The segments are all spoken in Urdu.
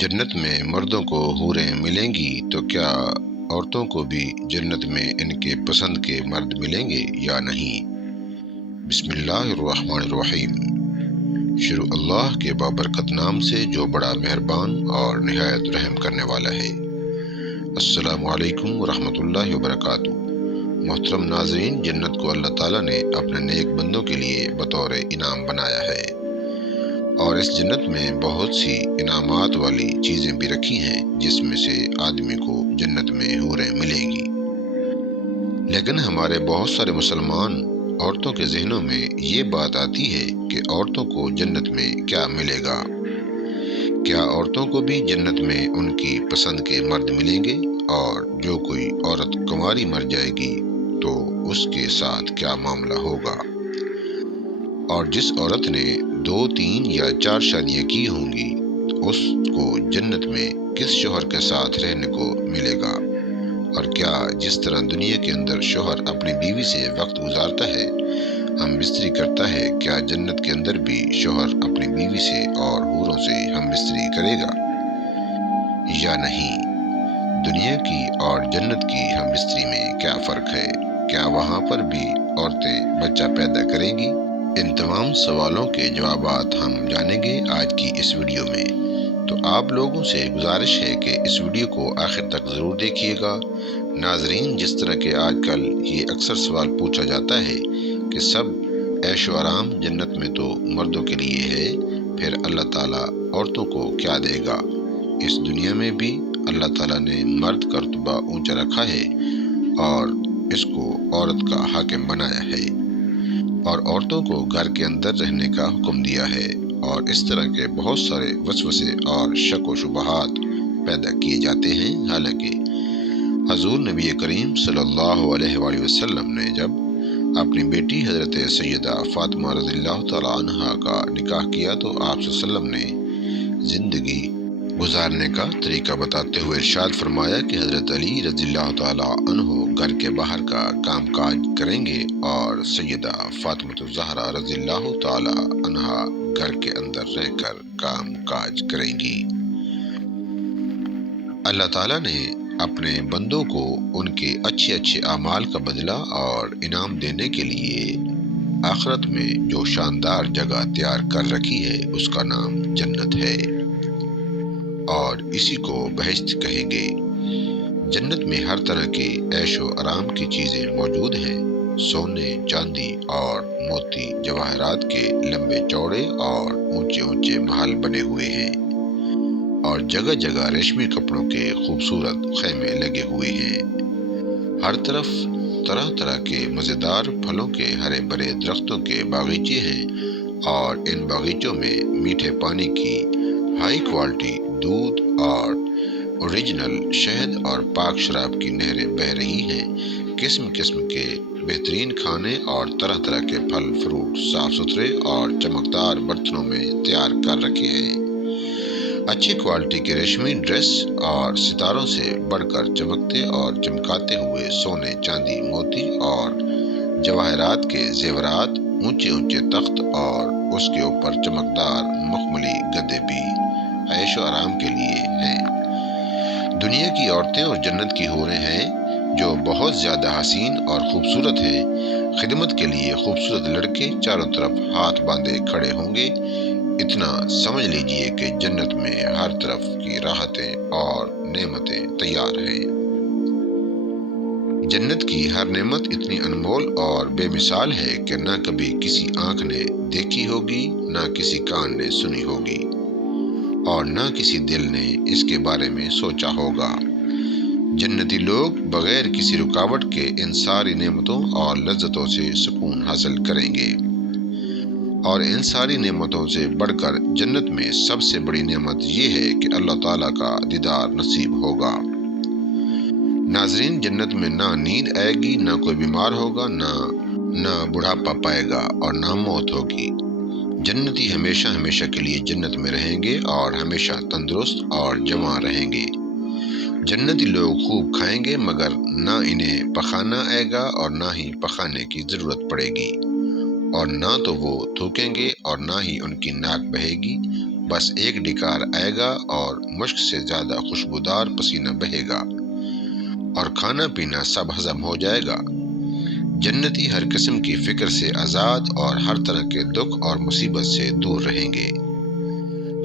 جنت میں مردوں کو حوریں ملیں گی تو کیا عورتوں کو بھی جنت میں ان کے پسند کے مرد ملیں گے یا نہیں؟ بسم اللہ الرحمن الرحیم۔ شروع اللہ کے بابرکت نام سے جو بڑا مہربان اور نہایت رحم کرنے والا ہے۔ السلام علیکم ورحمۃ اللہ وبرکاتہ۔ محترم ناظرین، جنت کو اللہ تعالیٰ نے اپنے نیک بندوں کے لیے بطور انعام بنایا ہے، اور اس جنت میں بہت سی انعامات والی چیزیں بھی رکھی ہیں، جس میں سے آدمی کو جنت میں حوریں ملیں گی۔ لیکن ہمارے بہت سارے مسلمان عورتوں کے ذہنوں میں یہ بات آتی ہے کہ عورتوں کو جنت میں کیا ملے گا؟ کیا عورتوں کو بھی جنت میں ان کی پسند کے مرد ملیں گے؟ اور جو کوئی عورت کنواری مر جائے گی تو اس کے ساتھ کیا معاملہ ہوگا؟ اور جس عورت نے 2، 3 یا 4 شادیاں کی ہوں گی، اس کو جنت میں کس شوہر کے ساتھ رہنے کو ملے گا؟ اور کیا جس طرح دنیا کے اندر شوہر اپنی بیوی سے وقت گزارتا ہے، ہم بستری کرتا ہے، کیا جنت کے اندر بھی شوہر اپنی بیوی سے اور حوروں سے ہم بستری کرے گا یا نہیں؟ دنیا کی اور جنت کی ہم بستری میں کیا فرق ہے؟ کیا وہاں پر بھی عورتیں بچہ پیدا کریں گی؟ ان تمام سوالوں کے جوابات ہم جانیں گے آج کی اس ویڈیو میں۔ تو آپ لوگوں سے گزارش ہے کہ اس ویڈیو کو آخر تک ضرور دیکھیے گا۔ ناظرین، جس طرح کہ آج کل یہ اکثر سوال پوچھا جاتا ہے کہ سب عیش و آرام جنت میں تو مردوں کے لیے ہے، پھر اللہ تعالیٰ عورتوں کو کیا دے گا؟ اس دنیا میں بھی اللہ تعالیٰ نے مرد کا رتبہ اونچا رکھا ہے اور اس کو عورت کا حاکم بنایا ہے، اور عورتوں کو گھر کے اندر رہنے کا حکم دیا ہے، اور اس طرح کے بہت سارے وسوسے اور شک و شبہات پیدا کیے جاتے ہیں۔ حالانکہ حضور نبی کریم صلی اللہ علیہ وآلہ وسلم نے جب اپنی بیٹی حضرت سیدہ فاطمہ رضی اللہ تعالیٰ عنہا کا نکاح کیا تو آپ صلی اللہ علیہ وسلم نے زندگی گزارنے کا طریقہ بتاتے ہوئے ارشاد فرمایا کہ حضرت علی رضی اللہ تعالیٰ عنہ گھر کے باہر کا کام کاج کریں گے، اور سیدہ فاطمہ الزہرا رضی اللہ تعالیٰ عنہا گھر کے اندر رہ کر کام کاج کریں گی۔ اللہ تعالیٰ نے اپنے بندوں کو ان کے اچھے اچھے اعمال کا بدلہ اور انعام دینے کے لیے آخرت میں جو شاندار جگہ تیار کر رکھی ہے، اس کا نام جنت ہے، اور اسی کو بہشت کہیں گے۔ جنت میں ہر طرح کے عیش و آرام کی چیزیں موجود ہیں۔ سونے، چاندی اور موتی جواہرات کے لمبے چوڑے اور اونچے اونچے محل بنے ہوئے ہیں، اور جگہ جگہ ریشمی کپڑوں کے خوبصورت خیمے لگے ہوئے ہیں۔ ہر طرف طرح طرح کے مزیدار پھلوں کے ہرے بھرے درختوں کے باغیچے ہیں، اور ان باغیچوں میں میٹھے پانی کی ہائی کوالٹی دودھ اور اوریجنل شہد اور پاک شراب کی نہریں بہہ رہی ہیں۔ قسم قسم کے بہترین کھانے اور طرح طرح کے پھل فروٹ صاف ستھرے اور چمکدار برتنوں میں تیار کر رکھے ہیں۔ اچھی کوالٹی کے ریشمی ڈریس اور ستاروں سے بڑھ کر چمکتے اور چمکاتے ہوئے سونے، چاندی، موتی اور جواہرات کے زیورات، اونچے اونچے تخت اور اس کے اوپر چمکدار مخملی گدے بھی عیش و آرام کے لیے ہیں۔ دنیا کی عورتیں اور جنت کی حوریں ہیں جو بہت زیادہ حسین اور خوبصورت ہیں۔ خدمت کے لیے خوبصورت لڑکے چاروں طرف ہاتھ باندھے کھڑے ہوں گے۔ اتنا سمجھ لیجئے کہ جنت میں ہر طرف کی راحتیں اور نعمتیں تیار ہیں۔ جنت کی ہر نعمت اتنی انمول اور بے مثال ہے کہ نہ کبھی کسی آنکھ نے دیکھی ہوگی، نہ کسی کان نے سنی ہوگی، اور نہ کسی دل نے اس کے بارے میں سوچا ہوگا۔ جنتی لوگ بغیر کسی رکاوٹ کے ان ساری نعمتوں اور لذتوں سے سکون حاصل کریں گے، اور ان ساری نعمتوں سے بڑھ کر جنت میں سب سے بڑی نعمت یہ ہے کہ اللہ تعالیٰ کا دیدار نصیب ہوگا۔ ناظرین، جنت میں نہ نیند آئے گی، نہ کوئی بیمار ہوگا، نہ بڑھاپا پائے گا، اور نہ موت ہوگی۔ جنتی ہمیشہ ہمیشہ کے لیے جنت میں رہیں گے اور ہمیشہ تندرست اور جوان رہیں گے۔ جنتی لوگ خوب کھائیں گے، مگر نہ انہیں پخانا آئے گا اور نہ ہی پخانے کی ضرورت پڑے گی، اور نہ تو وہ تھوکیں گے اور نہ ہی ان کی ناک بہے گی، بس ایک ڈکار آئے گا اور مشک سے زیادہ خوشبودار پسینہ بہے گا اور کھانا پینا سب ہضم ہو جائے گا۔ جنتی ہر قسم کی فکر سے آزاد اور ہر طرح کے دکھ اور مصیبت سے دور رہیں گے۔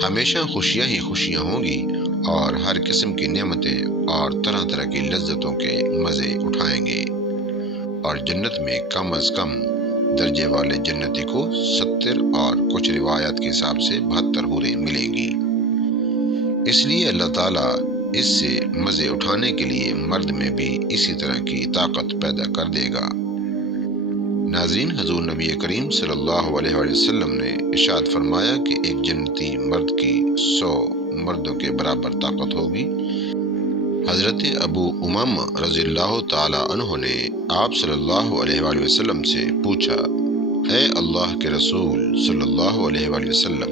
ہمیشہ خوشیاں ہی خوشیاں ہوں گی اور ہر قسم کی نعمتیں اور طرح طرح کی لذتوں کے مزے اٹھائیں گے۔ اور جنت میں کم از کم درجے والے جنتی کو 70 اور کچھ روایات کے حساب سے 72 حوریں ملیں گی۔ اس لیے اللہ تعالیٰ اس سے مزے اٹھانے کے لیے مرد میں بھی اسی طرح کی طاقت پیدا کر دے گا۔ ناظرین، حضور نبی کریم صلی اللہ علیہ وآلہ وسلم نے ارشاد فرمایا کہ ایک جنتی مرد کی 100 مردوں کے برابر طاقت ہوگی۔ حضرت ابو امامہ رضی اللہ تعالی عنہ نے آپ صلی اللہ علیہ وآلہ وسلم سے پوچھا، اے اللہ کے رسول صلی اللہ علیہ وآلہ وسلم،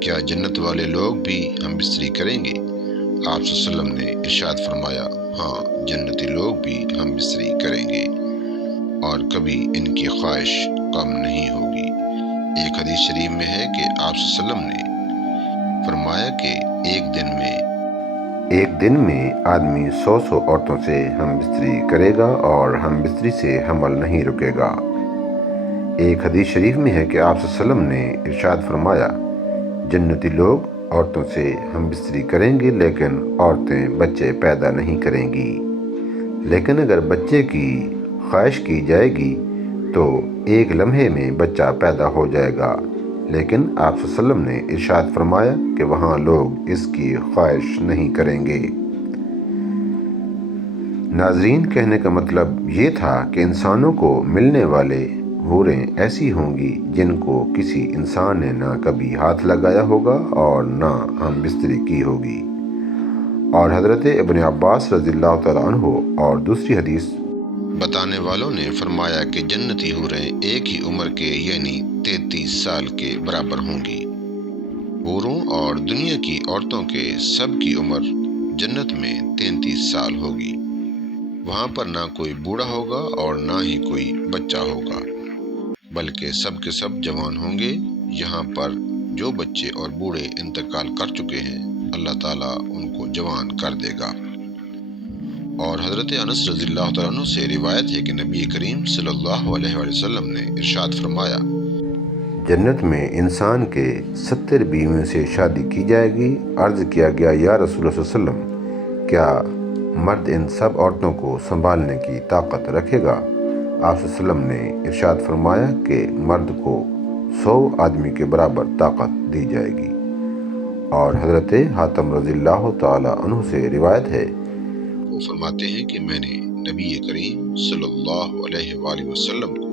کیا جنت والے لوگ بھی ہم بستری کریں گے؟ آپ صلی اللہ علیہ وسلم نے ارشاد فرمایا، ہاں، جنتی لوگ بھی ہم بستری کریں گے اور کبھی ان کی خواہش کم نہیں ہوگی۔ ایک حدیث شریف میں ہے کہ آپ صلی اللہ علیہ وسلم نے فرمایا کہ ایک دن میں آدمی 100 عورتوں سے ہم بستری کرے گا اور ہم بستری سے حمل نہیں رکے گا۔ ایک حدیث شریف میں ہے کہ آپ صلی اللہ علیہ وسلم نے ارشاد فرمایا، جنتی لوگ عورتوں سے ہم بستری کریں گے لیکن عورتیں بچے پیدا نہیں کریں گی، لیکن اگر بچے کی خواہش کی جائے گی تو ایک لمحے میں بچہ پیدا ہو جائے گا، لیکن آپ صلی اللہ علیہ وسلم نے ارشاد فرمایا کہ وہاں لوگ اس کی خواہش نہیں کریں گے۔ ناظرین، کہنے کا مطلب یہ تھا کہ انسانوں کو ملنے والے حوریں ایسی ہوں گی جن کو کسی انسان نے نہ کبھی ہاتھ لگایا ہوگا اور نہ ہم بستری کی ہوگی۔ اور حضرت ابن عباس رضی اللہ تعالیٰ عنہ اور دوسری حدیث بتانے والوں نے فرمایا کہ جنتی حوریں ایک ہی عمر کے یعنی 33 سال کے برابر ہوں گی۔ حوروں اور دنیا کی عورتوں کے سب کی عمر جنت میں 33 سال ہوگی۔ وہاں پر نہ کوئی بوڑھا ہوگا اور نہ ہی کوئی بچہ ہوگا، بلکہ سب کے سب جوان ہوں گے۔ یہاں پر جو بچے اور بوڑھے انتقال کر چکے ہیں، اللہ تعالیٰ ان کو جوان کر دے گا۔ اور حضرت انس رضی اللہ تعالیٰ عنہ سے روایت ہے کہ نبی کریم صلی اللہ علیہ وآلہ وسلم نے ارشاد فرمایا، جنت میں انسان کے 70 بیویوں سے شادی کی جائے گی۔ عرض کیا گیا، یا رسول اللہ صلی اللہ علیہ وسلم، کیا مرد ان سب عورتوں کو سنبھالنے کی طاقت رکھے گا؟ آپ صلی اللہ علیہ وسلم نے ارشاد فرمایا کہ مرد کو 100 آدمی کے برابر طاقت دی جائے گی۔ اور حضرت حاتم رضی اللہ تعالی عنہ سے روایت ہے، وہ فرماتے ہیں کہ میں نے نبی کریم صلی اللہ علیہ وآلہ وسلم کو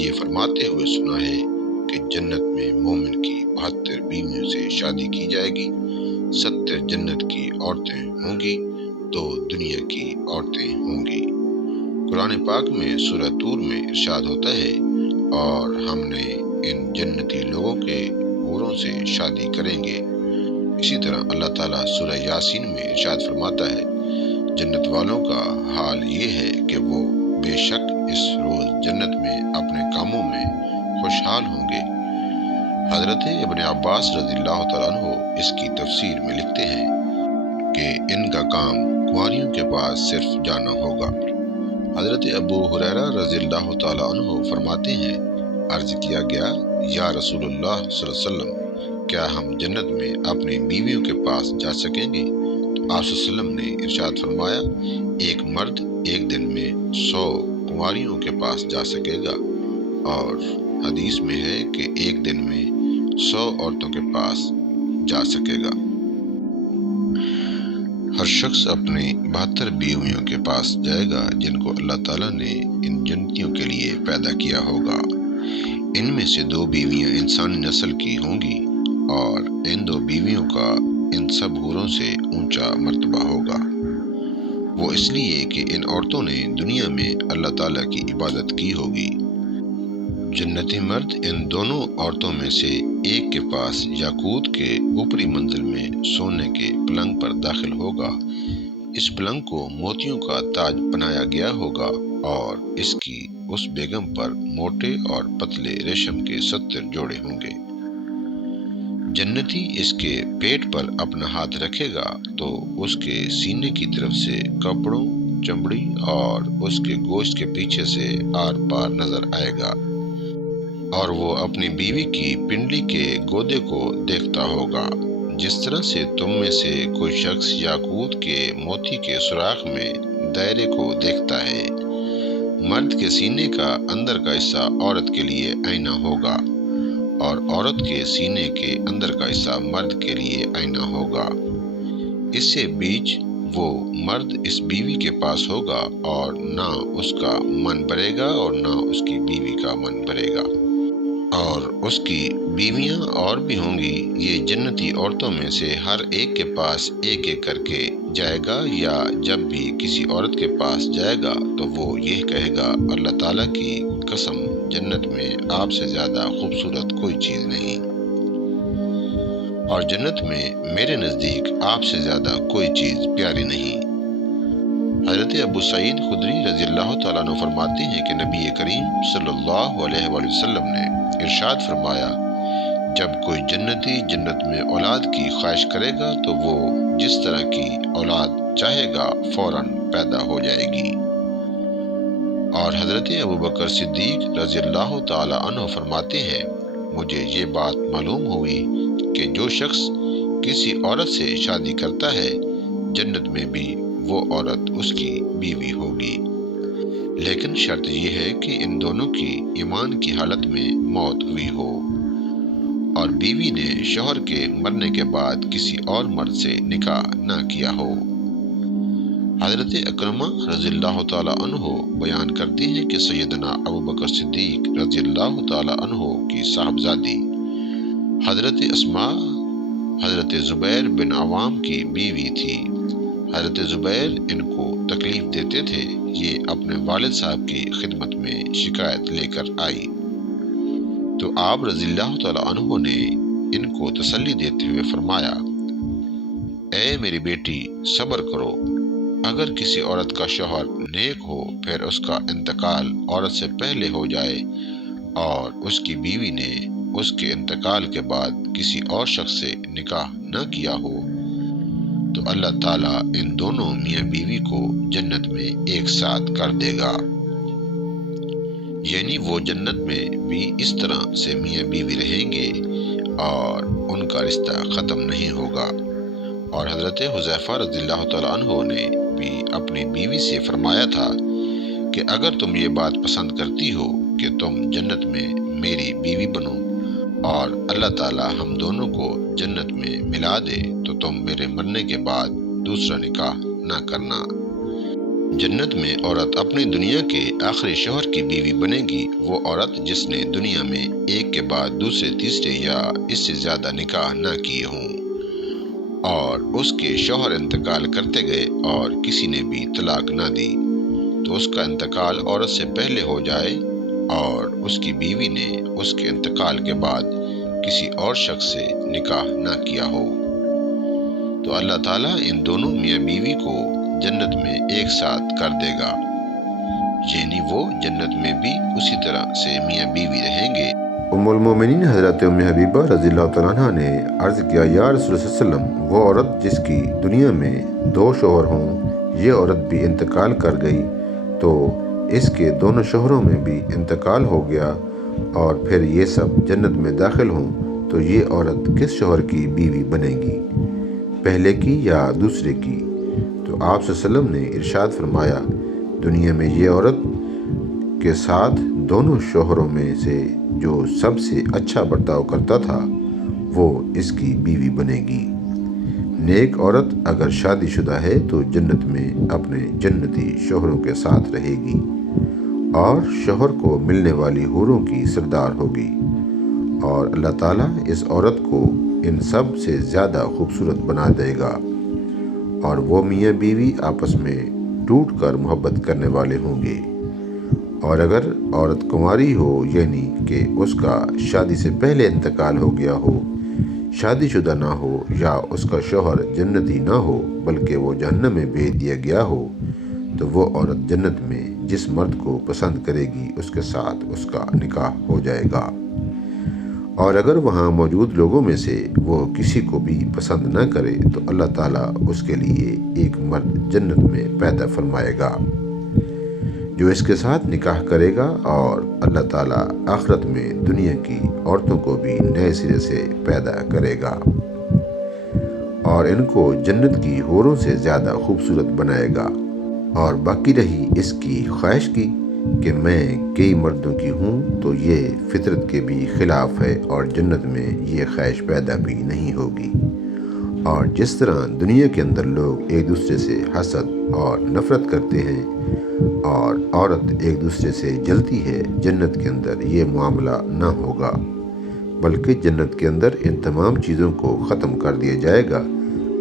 یہ فرماتے ہوئے سنا ہے کہ جنت میں مومن کی 72 بیویوں سے شادی کی جائے گی، 70 جنت کی عورتیں ہوں گی، 2 دنیا کی عورتیں ہوں گی۔ قرآن پاک میں سورہ طور میں ارشاد ہوتا ہے، اور ہم نے ان جنتی لوگوں کے حوروں سے شادی کریں گے۔ اسی طرح اللہ تعالیٰ سورہ یاسین میں ارشاد فرماتا ہے، جنت والوں کا حال یہ ہے کہ وہ بے شک اس روز جنت میں اپنے کاموں میں خوشحال ہوں گے۔ حضرت ابن عباس رضی اللہ تعالیٰ عنہ اس کی تفسیر میں لکھتے ہیں کہ ان کا کام کنواریوں کے پاس صرف جانا ہوگا۔ حضرت ابو ہریرہ رضی اللہ تعالیٰ عنہ فرماتے ہیں، عرض کیا گیا، یا رسول اللہ صلی اللہ علیہ وسلم، کیا ہم جنت میں اپنی بیویوں کے پاس جا سکیں گے؟ آپ صلی اللہ علیہ وسلم نے ارشاد فرمایا، ایک مرد ایک دن میں 100 کنواریوں کے پاس جا سکے گا، اور حدیث میں ہے کہ ایک دن میں 100 عورتوں کے پاس جا سکے گا۔ ہر شخص اپنی 72 بیویوں کے پاس جائے گا جن کو اللہ تعالیٰ نے ان جنتیوں کے لیے پیدا کیا ہوگا۔ ان میں سے 2 بیویاں انسانی نسل کی ہوں گی، اور ان 2 بیویوں کا ان سب حوروں سے اونچا مرتبہ ہوگا۔ وہ اس لیے کہ ان عورتوں نے دنیا میں اللہ تعالیٰ کی عبادت کی ہوگی۔ جنتی مرد ان دونوں عورتوں میں سے ایک کے پاس یاقوت کے اوپری منزل میں سونے کے پلنگ پر داخل ہوگا۔ اس پلنگ کو موتیوں کا تاج بنایا گیا ہوگا، اور اس کی اس بیگم پر موٹے اور پتلے ریشم کے 70 جوڑے ہوں گے۔ جنتی اس کے پیٹ پر اپنا ہاتھ رکھے گا تو اس کے سینے کی طرف سے کپڑوں، چمڑی اور اس کے گوشت کے پیچھے سے آر پار نظر آئے گا، اور وہ اپنی بیوی کی پنڈلی کے گودے کو دیکھتا ہوگا، جس طرح سے تم میں سے کوئی شخص یاقوت کے موتی کے سوراخ میں دائرے کو دیکھتا ہے۔ مرد کے سینے کا اندر کا حصہ عورت کے لیے آئینہ ہوگا، اور عورت کے سینے کے اندر کا حصہ مرد کے لیے آئینہ ہوگا۔ اس سے بیچ وہ مرد اس بیوی کے پاس ہوگا، اور نہ اس کا من بھرے گا اور نہ اس کی بیوی کا من بھرے گا، اور اس کی بیویاں اور بھی ہوں گی۔ یہ جنتی عورتوں میں سے ہر ایک کے پاس ایک ایک کر کے جائے گا، یا جب بھی کسی عورت کے پاس جائے گا تو وہ یہ کہے گا، اللہ تعالیٰ کی قسم، جنت میں آپ سے زیادہ خوبصورت کوئی چیز نہیں، اور جنت میں میرے نزدیک آپ سے زیادہ کوئی چیز پیاری نہیں۔ حضرت ابو سعید خدری رضی اللہ تعالیٰ عنہ فرماتے ہیں کہ نبی کریم صلی اللہ علیہ وآلہ وسلم نے ارشاد فرمایا، جب کوئی جنتی جنت میں اولاد کی خواہش کرے گا تو وہ جس طرح کی اولاد چاہے گا فوراً پیدا ہو جائے گی۔ اور حضرت ابو بکر صدیق رضی اللہ تعالیٰ عنہ فرماتے ہیں، مجھے یہ بات معلوم ہوئی کہ جو شخص کسی عورت سے شادی کرتا ہے، جنت میں بھی وہ عورت اس کی بیوی ہوگی، لیکن شرط یہ ہے کہ ان دونوں کی ایمان کی حالت میں موت ہوئی ہو، اور بیوی نے شوہر کے مرنے کے بعد کسی اور مرد سے نکاح نہ کیا ہو۔ حضرت اکرمہ رضی اللہ تعالیٰ عنہ بیان کرتے ہیں کہ سیدنا ابو بکر صدیق رضی اللہ تعالیٰ عنہ کی صاحبزادی حضرت اسماء حضرت زبیر بن عوام کی بیوی تھی۔ حضرت زبیر ان کو تکلیف دیتے تھے، یہ اپنے والد صاحب کی خدمت میں شکایت لے کر آئی، تو آپ رضی اللہ تعالیٰ عنہ نے ان کو تسلی دیتے ہوئے فرمایا، اے میری بیٹی، صبر کرو، اگر کسی عورت کا شوہر نیک ہو، پھر اس کا انتقال عورت سے پہلے ہو جائے اور اس کی بیوی نے اس کے انتقال کے بعد کسی اور شخص سے نکاح نہ کیا ہو، تو اللہ تعالیٰ ان دونوں میاں بیوی کو جنت میں ایک ساتھ کر دے گا، یعنی وہ جنت میں بھی اس طرح سے میاں بیوی رہیں گے اور ان کا رشتہ ختم نہیں ہوگا۔ اور حضرت حذیفہ رضی اللہ تعالیٰ عنہ نے بھی اپنی بیوی سے فرمایا تھا کہ اگر تم یہ بات پسند کرتی ہو کہ تم جنت میں میری بیوی بنو اور اللہ تعالیٰ ہم دونوں کو جنت میں ملا دے، تو تم میرے مرنے کے بعد دوسرا نکاح نہ کرنا۔ جنت میں عورت اپنی دنیا کے آخری شوہر کی بیوی بنے گی، وہ عورت جس نے دنیا میں ایک کے بعد دوسرے، تیسرے یا اس سے زیادہ نکاح نہ کیے ہوں، اور اس کے شوہر انتقال کرتے گئے اور کسی نے بھی طلاق نہ دی، تو اس کا انتقال عورت سے پہلے ہو جائے اور اس کی بیوی نے اس کے انتقال کے بعد کسی اور شخص سے نکاح نہ کیا ہو، تو اللہ تعالیٰ ان دونوں میاں بیوی کو جنت میں ایک ساتھ کر دے گا، یعنی وہ جنت میں بھی اسی طرح سے میاں بیوی رہیں گے۔ ام المومنین حضرت ام حبیبہ رضی اللہ تعالیٰ عنہ نے عرض کیا، یا رسول اللہ صلی اللہ علیہ وسلم، وہ عورت جس کی دنیا میں 2 شوہر ہوں، یہ عورت بھی انتقال کر گئی تو اس کے دونوں شوہروں میں بھی انتقال ہو گیا، اور پھر یہ سب جنت میں داخل ہوں، تو یہ عورت کس شوہر کی بیوی بنے گی، پہلے کی یا دوسرے کی؟ تو آپ صلی اللہ علیہ وسلم نے ارشاد فرمایا، دنیا میں یہ عورت کے ساتھ دونوں شوہروں میں سے جو سب سے اچھا برتاؤ کرتا تھا وہ اس کی بیوی بنے گی۔ نیک عورت اگر شادی شدہ ہے تو جنت میں اپنے جنتی شوہروں کے ساتھ رہے گی اور شوہر کو ملنے والی حوروں کی سردار ہوگی، اور اللہ تعالیٰ اس عورت کو ان سب سے زیادہ خوبصورت بنا دے گا، اور وہ میاں بیوی آپس میں ٹوٹ کر محبت کرنے والے ہوں گے۔ اور اگر عورت کنواری ہو، یعنی کہ اس کا شادی سے پہلے انتقال ہو گیا ہو، شادی شدہ نہ ہو، یا اس کا شوہر جنتی نہ ہو بلکہ وہ جہنم میں بھیج دیا گیا ہو، تو وہ عورت جنت میں جس مرد کو پسند کرے گی اس کے ساتھ اس کا نکاح ہو جائے گا۔ اور اگر وہاں موجود لوگوں میں سے وہ کسی کو بھی پسند نہ کرے تو اللہ تعالیٰ اس کے لیے ایک مرد جنت میں پیدا فرمائے گا جو اس کے ساتھ نکاح کرے گا، اور اللہ تعالیٰ آخرت میں دنیا کی عورتوں کو بھی نئے سرے سے پیدا کرے گا اور ان کو جنت کی حوروں سے زیادہ خوبصورت بنائے گا۔ اور باقی رہی اس کی خواہش کی کہ میں کئی مردوں کی ہوں، تو یہ فطرت کے بھی خلاف ہے اور جنت میں یہ خواہش پیدا بھی نہیں ہوگی۔ اور جس طرح دنیا کے اندر لوگ ایک دوسرے سے حسد اور نفرت کرتے ہیں اور عورت ایک دوسرے سے جلتی ہے، جنت کے اندر یہ معاملہ نہ ہوگا، بلکہ جنت کے اندر ان تمام چیزوں کو ختم کر دیا جائے گا۔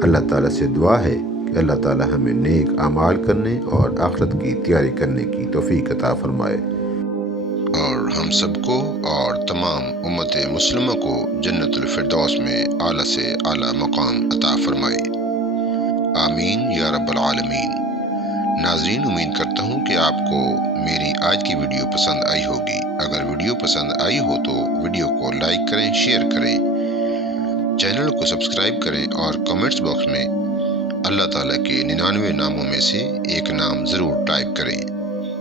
اللہ تعالیٰ سے دعا ہے کہ اللہ تعالیٰ ہمیں نیک اعمال کرنے اور آخرت کی تیاری کرنے کی توفیق عطا فرمائے، اور ہم سب کو اور تمام امت مسلمہ کو جنت الفردوس میں اعلیٰ سے اعلیٰ مقام عطا فرمائے، آمین یا رب العالمین۔ ناظرین، امید کرتا ہوں کہ آپ کو میری آج کی ویڈیو پسند آئی ہوگی۔ اگر ویڈیو پسند آئی ہو تو ویڈیو کو لائک کریں، شیئر کریں، چینل کو سبسکرائب کریں اور کمنٹس باکس میں اللہ تعالیٰ کے 99 ناموں میں سے ایک نام ضرور ٹائپ کریں۔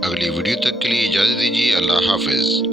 اگلی ویڈیو تک کے لیے اجازت دیجیے۔ اللہ حافظ۔